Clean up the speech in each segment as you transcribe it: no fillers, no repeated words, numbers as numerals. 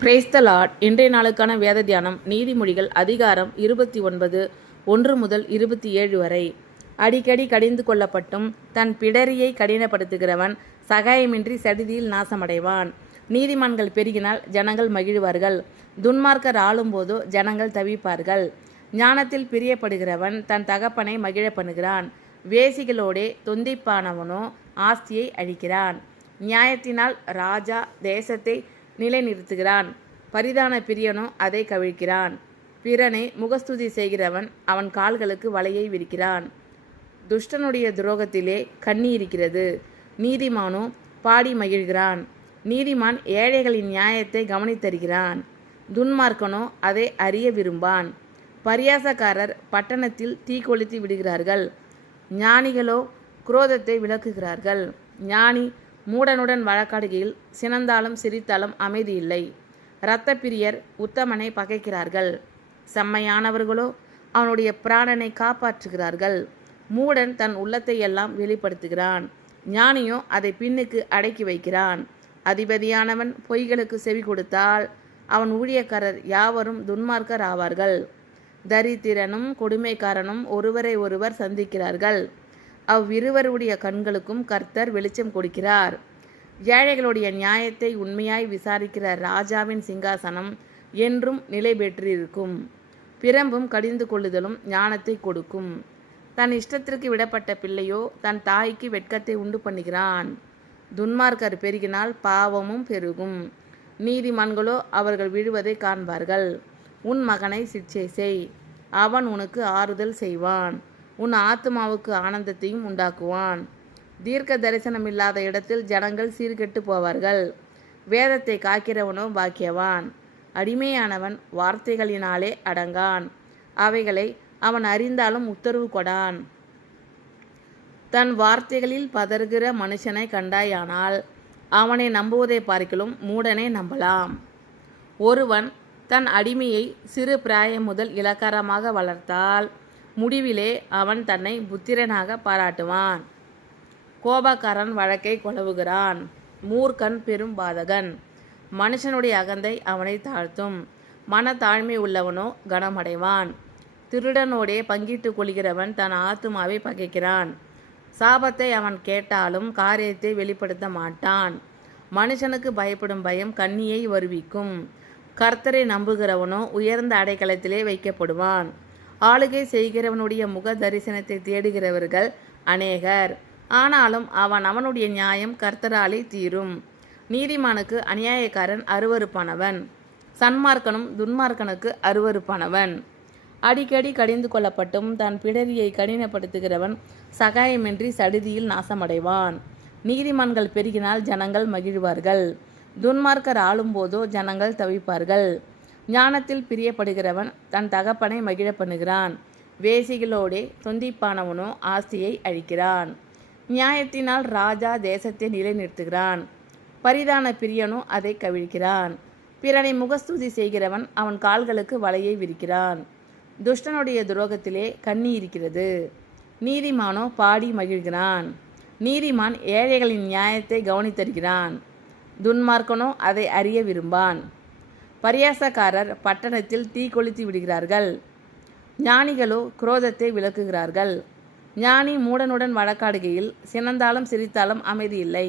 Praise the Lord. இன்றைய நாளுக்கான வேத தியானம் நீதிமொழிகள் அதிகாரம் 29 1 முதல் 27 வரை. அடிக்கடி கடிந்து கொள்ளப்பட்டும் தன் பிடரியை கடினப்படுத்துகிறவன் சகாயமின்றி சடிதியில் நாசமடைவான். நீதிமான்கள் பெருகினால் ஜனங்கள் மகிழ்வார்கள், துன்மார்க்கர் ஆளும்போதோ ஜனங்கள் தவிப்பார்கள். ஞானத்தில் பிரியப்படுகிறவன் தன் தகப்பனை மகிழ பண்ணுகிறான், வேசிகளோடே தொந்திப்பானவனோ ஆஸ்தியை அழிக்கிறான். நியாயத்தினால் ராஜா தேசத்தை நிலைநிறுத்துகிறான், பரிதான பிரியனோ அதை கவிழ்க்கிறான். பிறனை முகஸ்துதி செய்கிறவன் அவன் கால்களுக்கு வலையை விரிக்கிறான். துஷ்டனுடைய துரோகத்திலே கண்ணி இருக்கிறது, நீதிமானோ பாடி மகிழ்கிறான். நீதிமான் ஏழைகளின் நியாயத்தை கவனித்தருகிறான், துன்மார்க்கனோ அதை அறிய விரும்பான். பரியாசக்காரர் பட்டணத்தில் தீக்கொளுத்தி விடுகிறார்கள், ஞானிகளோ குரோதத்தை விளக்குகிறார்கள். ஞானி மூடனுடன் வழக்காடுகையில் சினந்தாலும் சிரித்தாலும் அமைதி இல்லை. இரத்த பிரியர் உத்தமனை பகைக்கிறார்கள், செம்மையானவர்களோ அவனுடைய பிராணனை காப்பாற்றுகிறார்கள். மூடன் தன் உள்ளத்தை எல்லாம் வெளிப்படுத்துகிறான், ஞானியோ அதை பின்னுக்கு அடக்கி வைக்கிறான். அதிபதியானவன் பொய்களுக்கு செவி கொடுத்தால் அவன் ஊழியக்காரர் யாவரும் துன்மார்க்கர் ஆவார்கள். தரித்திரனும் கொடுமைக்காரனும் ஒருவரை ஒருவர் சந்திக்கிறார்கள், அவ்விருவருடைய கண்களுக்கும் கர்த்தர் வெளிச்சம் கொடுக்கிறார். ஏழைகளுடைய நியாயத்தை உண்மையாய் விசாரிக்கிற ராஜாவின் சிங்காசனம் என்றும் நிலை பெற்றிருக்கும். பிரம்பும் கடிந்து கொள்ளுதலும் ஞானத்தை கொடுக்கும். தன் இஷ்டத்திற்கு விடப்பட்ட பிள்ளையோ தன் தாய்க்கு வெட்கத்தை உண்டு பண்ணுகிறான். துன்மார்க்கர் பெருகினால் பாவமும் பெருகும், நீதிமான்களோ அவர்கள் விழுவதை காண்பார்கள். உன் மகனை சிட்சை செய், அவன் உனக்கு ஆறுதல் செய்வான், உன் ஆத்மாவுக்கு ஆனந்தத்தையும் உண்டாக்குவான். தீர்க்க தரிசனமில்லாத இடத்தில் ஜனங்கள் சீர்கெட்டு போவார்கள், வேதத்தை காக்கிறவனோ பாக்கியவான். அடிமையானவன் வார்த்தைகளினாலே அடங்கான், அவைகளை அவன் அறிந்தாலும் உத்தரவு கொடான். தன் வார்த்தைகளில் பதறுகிற மனுஷனை கண்டாயானால் அவனை நம்புவதை பார்க்கிலும் மூடனை நம்பலாம். ஒருவன் தன் அடிமையை சிறு பிராயம் முதல் இலக்காரமாக வளர்த்தால் முடிவிலே அவன் தன்னை புத்திரனாக பாராட்டுவான். கோபக்காரன் வழக்கை கொளவுகிறான், மூர்க்கன் பெரும் பாதகன். மனுஷனுடைய அகந்தை அவனை தாழ்த்தும், மனத்தாழ்மை உள்ளவனோ கனமடைவான். திருடனோடே பங்கிட்டு கொள்கிறவன் தன் ஆத்துமாவை பகைக்கிறான், சாபத்தை அவன் கேட்டாலும் காரியத்தை வெளிப்படுத்த மாட்டான். மனுஷனுக்கு பயப்படும் பயம் கண்ணியை வருவிக்கும், கர்த்தரை நம்புகிறவனோ உயர்ந்த அடைக்கலத்திலே வைக்கப்படுவான். ஆளுகை செய்கிறவனுடைய முக தரிசனத்தை தேடுகிறவர்கள் அநேகர், ஆனாலும் அவனுடைய நியாயம் கர்த்தராலே தீரும். நீதிமானுக்கு அநியாயக்காரன் அருவருப்பானவன், சன்மார்க்கனும் துன்மார்க்கனுக்கு அருவருப்பானவன். அடிக்கடி கடிந்து கொள்ளப்பட்டும் தன் பிடரியை கடினப்படுத்துகிறவன் சகாயமின்றி சடிதியில் நாசமடைவான். நீதிமான்கள் பெருகினால் ஜனங்கள் மகிழ்வார்கள், துன்மார்க்கர் ஆளும்போதோ ஜனங்கள் தவிப்பார்கள். ஞானத்தில் பிரியப்படுகிறவன் தன் தகப்பனை மகிழ பண்ணுகிறான், வேசிகளோடே தொந்திப்பானவனோ ஆஸ்தியை அழிக்கிறான். நியாயத்தினால் ராஜா தேசத்தை நிலைநிறுத்துகிறான், பரிதான பிரியனோ அதை கவிழ்க்கிறான். பிறனை முகஸ்துதி செய்கிறவன் அவன் கால்களுக்கு வலையை விரிக்கிறான். துஷ்டனுடைய துரோகத்திலே கண்ணி இருக்கிறது, நீதிமானோ பாடி மகிழ்கிறான். நீதிமான் ஏழைகளின் நியாயத்தை கவனித்தருகிறான், துன்மார்க்கனோ அதை அறிய விரும்பான். பரியாசக்காரர் பட்டணத்தில் தீக்கொளுத்தி விடுகிறார்கள், ஞானிகளோ குரோதத்தை விளக்குகிறார்கள். ஞானி மூடனுடன் வழக்காடுகையில் சினந்தாலும் சிரித்தாலும் அமைதி இல்லை.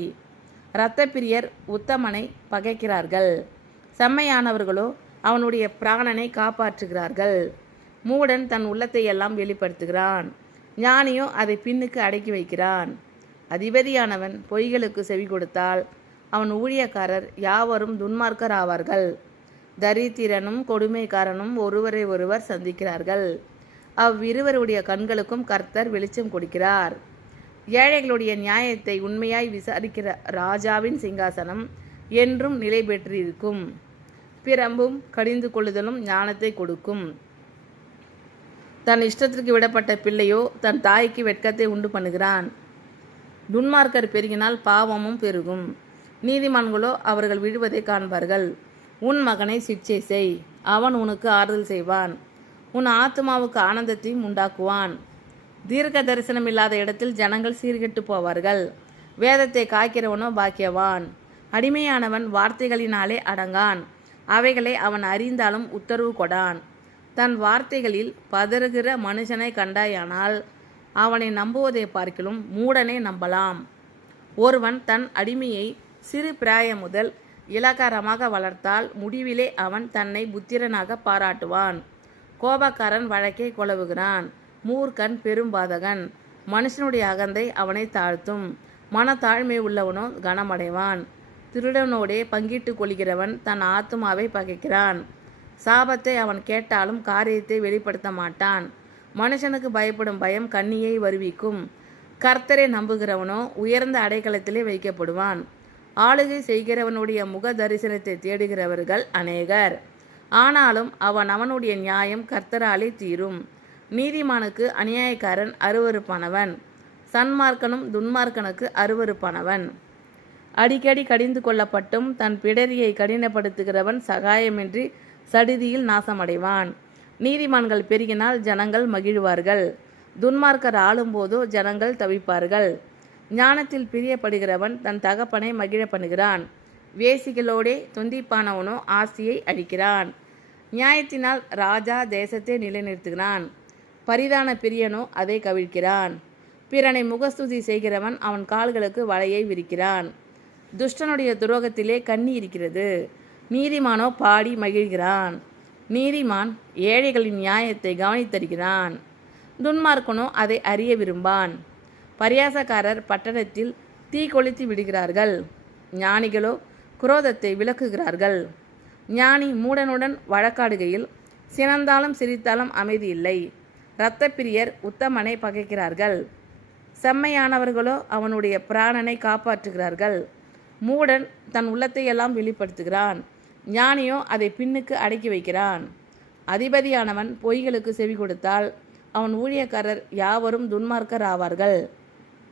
இரத்த பிரியர் உத்தமனை பகைக்கிறார்கள், செம்மையானவர்களோ அவனுடைய பிராணனை காப்பாற்றுகிறார்கள். மூடன் தன் உள்ளத்தை எல்லாம் வெளிப்படுத்துகிறான், ஞானியோ அதை பின்னுக்கு அடக்கி வைக்கிறான். அதிபதியானவன் பொய்களுக்கு செவி கொடுத்தால் அவன் ஊழியக்காரர் யாவரும் துன்மார்க்கர் ஆவார்கள். தரித்திரனும் கொடுமைக்காரனும் ஒருவரை ஒருவர் சந்திக்கிறார்கள், அவ்விருவருடைய கண்களுக்கும் கர்த்தர் வெளிச்சம் கொடுக்கிறார். ஏழைகளுடைய நியாயத்தை உண்மையாய் விசாரிக்கிற ராஜாவின் சிங்காசனம் என்றும் நிலை பெற்றிருக்கும். பிரம்பும் கடிந்து கொள்ளுதலும் ஞானத்தை கொடுக்கும். தன் இஷ்டத்திற்கு விடப்பட்ட பிள்ளையோ தன் தாய்க்கு வெட்கத்தை உண்டு பண்ணுகிறான். துன்மார்க்கர் பெருகினால் பாவமும் பெருகும், நீதிமான்களோ அவர்கள் விழுவதை காண்பார்கள். உன் மகனை சிட்சை செய், அவன் உனக்கு ஆறுதல் செய்வான், உன் ஆத்மாவுக்கு ஆனந்தத்தையும் உண்டாக்குவான். தீர்க்க தரிசனமில்லாத இடத்தில் ஜனங்கள் சீர்கெட்டு போவார்கள், வேதத்தை காக்கிறவனோ பாக்கியவான். அடிமையானவன் வார்த்தைகளினாலே அடங்கான், அவைகளை அவன் அறிந்தாலும் உத்தரவு கொடான். தன் வார்த்தைகளில் பதறுகிற மனுஷனை கண்டாயானால் அவனை நம்புவதை பார்க்கிலும் மூடனை நம்பலாம். ஒருவன் தன் அடிமையை சிறு பிராயம் முதல் இலக்காரமாக வளர்த்தால் முடிவிலே அவன் தன்னை புத்திரனாக பாராட்டுவான். கோபக்காரன் வழக்கை கொளவுகிறான், மூர்க்கன் பெரும்பாதகன். மனுஷனுடைய அகந்தை அவனை தாழ்த்தும், மனத்தாழ்மை உள்ளவனோ கனமடைவான். திருடனோடே பங்கிட்டு கொள்கிறவன் தன் ஆத்துமாவை பகைக்கிறான். சாபத்தை அவன் கேட்டாலும் காரியத்தை வெளிப்படுத்த மாட்டான். மனுஷனுக்கு பயப்படும் பயம் கண்ணியை வருவிக்கும். கர்த்தரை நம்புகிறவனோ உயர்ந்த அடைக்கலத்திலே வைக்கப்படுவான். ஆளுகை செய்கிறவனுடைய முக தரிசனத்தை தேடுகிறவர்கள் அநேகர். ஆனாலும் அவனுடைய நியாயம் கர்த்தராலே தீரும். நீதிமானுக்கு அநியாயக்காரன் அருவருப்பானவன், சன்மார்க்கனும் துன்மார்க்கனுக்கு அருவருப்பானவன். அடிக்கடி கடிந்து கொள்ளப்பட்டும் தன் பிடரியை கடினப்படுத்துகிறவன் சகாயமின்றி சடிதியில் நாசமடைவான். நீதிமான்கள் பெருகினால் ஜனங்கள் மகிழ்வார்கள், துன்மார்க்கர் ஆளும்போதோ ஜனங்கள் தவிப்பார்கள். ஞானத்தில் பிரியப்படுகிறவன் தன் தகப்பனை மகிழ பண்ணுகிறான், வேசிகளோடே தொந்திப்பானவனோ ஆசியை அழிக்கிறான். நியாயத்தினால் ராஜா தேசத்தை நிலைநிறுத்துகிறான், பரிதான பிரியனோ அதை கவிழ்க்கிறான். பிறனை முகஸ்துதி செய்கிறவன் அவன் கால்களுக்கு வலையை விரிக்கிறான். துஷ்டனுடைய துரோகத்திலே கண்ணி இருக்கிறது, நீதிமானோ பாடி மகிழ்கிறான். நீதிமான் ஏழைகளின் நியாயத்தை கவனித்தருகிறான், துன்மார்க்கனோ அதை அறிய விரும்பான். பரியாசக்காரர் பட்டணத்தில் தீ கொளுத்தி விடுகிறார்கள், ஞானிகளோ குரோதத்தை விலக்குகிறார்கள். ஞானி மூடனுடன் வழக்காடுகையில் சினந்தாலும் சிரித்தாலும் அமைதி இல்லை. இரத்தப்பிரியர் உத்தமனை பகைக்கிறார்கள், செம்மையானவர்களோ அவனுடைய பிராணனை காப்பாற்றுகிறார்கள். மூடன் தன் உள்ளத்தை எல்லாம் வெளிப்படுத்துகிறான், ஞானியோ அதை பின்னுக்கு அடக்கி வைக்கிறான். அதிபதியானவன் பொய்களுக்கு செவி கொடுத்தால் அவன் ஊழியக்காரர் யாவரும் துன்மார்க்கர் ஆவார்கள்.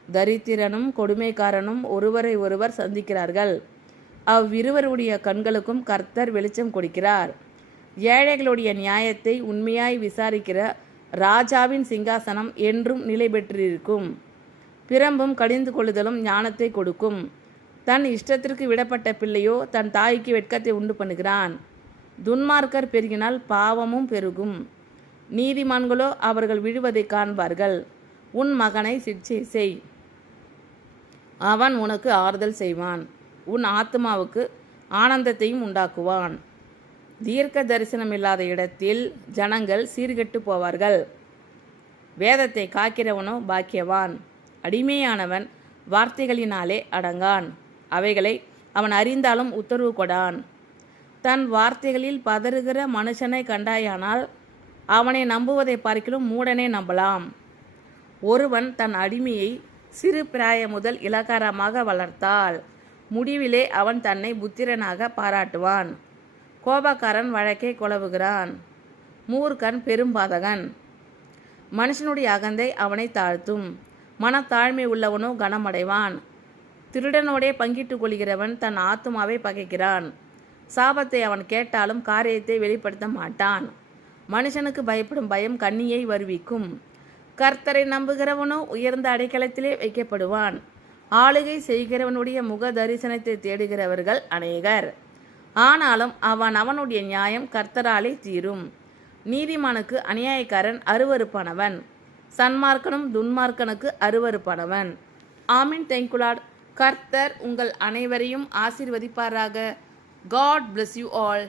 தரித்திரனும் கொடுமைக்காரனும் ஒருவரை ஒருவர் சந்திக்கிறார்கள், அவ்விருவருடைய கண்களுக்கும் கர்த்தர் வெளிச்சம் கொடுக்கிறார். ஏழைகளுடைய நியாயத்தை உண்மையாய் விசாரிக்கிற ராஜாவின் சிங்காசனம் என்றும் நிலை பெற்றிருக்கும். பிரம்பும் கடிந்து கொள்ளுதலும் ஞானத்தை கொடுக்கும். தன் இஷ்டத்திற்கு விடப்பட்ட பிள்ளையோ தன் தாய்க்கு வெட்கத்தை உண்டு பண்ணுகிறான். துன்மார்க்கர் பெருகினால் பாவமும் பெருகும், நீதிமான்களோ அவர்கள் விழுவதை காண்பார்கள். உன் மகனை சிட்சை செய், அவன் உனக்கு ஆறுதல் செய்வான், உன் ஆத்மாவுக்கு ஆனந்தத்தையும் உண்டாக்குவான். தீர்க்க தரிசனமில்லாத இடத்தில் ஜனங்கள் சீர்கெட்டு போவார்கள், வேதத்தை காக்கிறவனோ பாக்கியவான். அடிமையானவன் வார்த்தைகளினாலே அடங்கான், அவைகளை அவன் அறிந்தாலும் உத்தரவு கொடான். தன் வார்த்தைகளில் பதறுகிற மனுஷனை கண்டாயானால் அவனை நம்புவதை பார்க்கிலும் மூடனை நம்பலாம். ஒருவன் தன் அடிமையை சிறு பிராய முதல் இலக்காரமாக வளர்த்தால் முடிவிலே அவன் தன்னை புத்திரனாக பாராட்டுவான். கோபக்காரன் வழக்கை கொளவுகிறான், மூர்க்கன் பெரும்பாதகன். மனுஷனுடைய அகந்தை அவனை தாழ்த்தும், மனத்தாழ்மை உள்ளவனோ கனமடைவான். திருடனோடே பங்கிட்டு கொள்கிறவன் தன் ஆத்துமாவை பகைக்கிறான். சாபத்தை அவன் கேட்டாலும் காரியத்தை வெளிப்படுத்த மாட்டான். மனுஷனுக்கு பயப்படும் பயம் கண்ணியை வருவிக்கும். கர்த்தரை நம்புகிறவனோ உயர்ந்த அடைக்கலத்திலே வைக்கப்படுவான். ஆளுகை செய்கிறவனுடைய முக தரிசனத்தை தேடுகிறவர்கள் அநேகர். ஆனாலும் அவனுடைய நியாயம் கர்த்தராலே தீரும். நீதிமானுக்கு அநியாயக்காரன் அருவருப்பானவன், சன்மார்க்கனும் துன்மார்க்கனுக்கு அருவருப்பானவன். ஆமீன். Thank you Lord. கர்த்தர் உங்கள் அனைவரையும் ஆசீர்வதிப்பாராக. God bless you all.